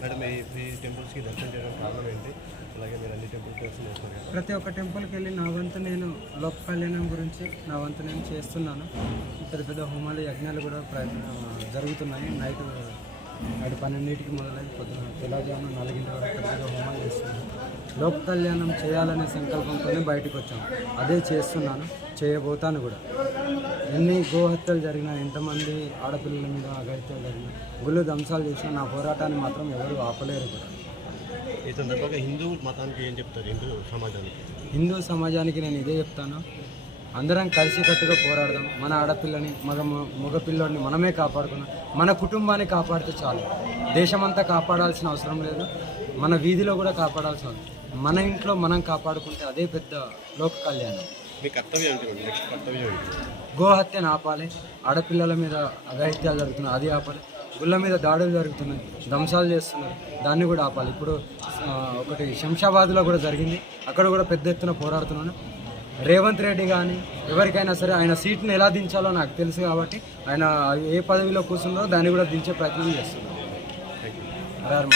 Madam మీ ఈ టెంపుల్స్కి దర్శనం చేయడం కారణం ఏంటి? అలాగే మీరు అన్ని టెంపుల్స్ దర్శనం చేస్తారు కదా. ప్రతి ఒక్క టెంపుల్కి వెళ్ళి నా వంతు నేను లోక కళ్యాణం గురించి నా వంతు నేను చేస్తున్నాను. పెద్ద పెద్ద హోమాలు యజ్ఞాలు కూడా ప్రయత్నం జరుగుతున్నాయి. నైట్ నైట్ పన్నెండింటికి మొదలై పొద్దున తెల్లజాము నాలుగింటి వరకు పెద్ద పెద్ద హోమాలు చేస్తున్నాను. లోక కళ్యాణం చేయాలనే సంకల్పంతోనే బయటకు వచ్చాను అదే చేస్తున్నాను. చేయబోతాను కూడా. ఎన్ని గోహత్యలు జరిగినా ఎంతమంది ఆడపిల్లల మీద అఘాయిత్యాలు జరిగినా గుళ్ళు ధ్వంసాలు చేసినా నా పోరాటాన్ని మాత్రం ఎవరు ఆపలేరు కూడా. ఈ సందర్భంగా హిందూ మతానికి ఏం చెప్తారు? హిందూ సమాజానికి? హిందూ సమాజానికి నేను ఇదే చెప్తాను. అందరం కలిసికట్టుగా పోరాడదాం. మన ఆడపిల్లని మగ మగ పిల్లోడిని మనమే కాపాడుకుందాం మన కుటుంబాన్ని కాపాడితే చాలు. దేశమంతా కాపాడాల్సిన అవసరం లేదు. మన వీధిలో కూడా కాపాడాల్సిన మన ఇంట్లో మనం కాపాడుకుంటే అదే పెద్ద లోక కళ్యాణం. మీ కర్తవ్యం ఏంటి నెక్స్ట్ కర్తవ్యం ఏంటి? గోహత్యను ఆపాలి. ఆడపిల్లల మీద అఘాయిత్యాలు జరుగుతున్నాయి. అది ఆపాలి. గుళ్ళ మీద దాడులు జరుగుతున్నాయి. ధ్వంసాలు చేస్తున్నారు. దాన్ని కూడా ఆపాలి. ఇప్పుడు ఒకటి శంషాబాద్లో కూడా జరిగింది. అక్కడ కూడా పెద్ద ఎత్తున పోరాడుతున్నాను. రేవంత్ రెడ్డి కానీ ఎవరికైనా సరే ఆయన సీట్ని ఎలా దించాలో నాకు తెలుసు కాబట్టి ఆయన ఏ పదవిలో కూర్చున్నారో దాన్ని కూడా దించే ప్రయత్నం చేస్తున్నారు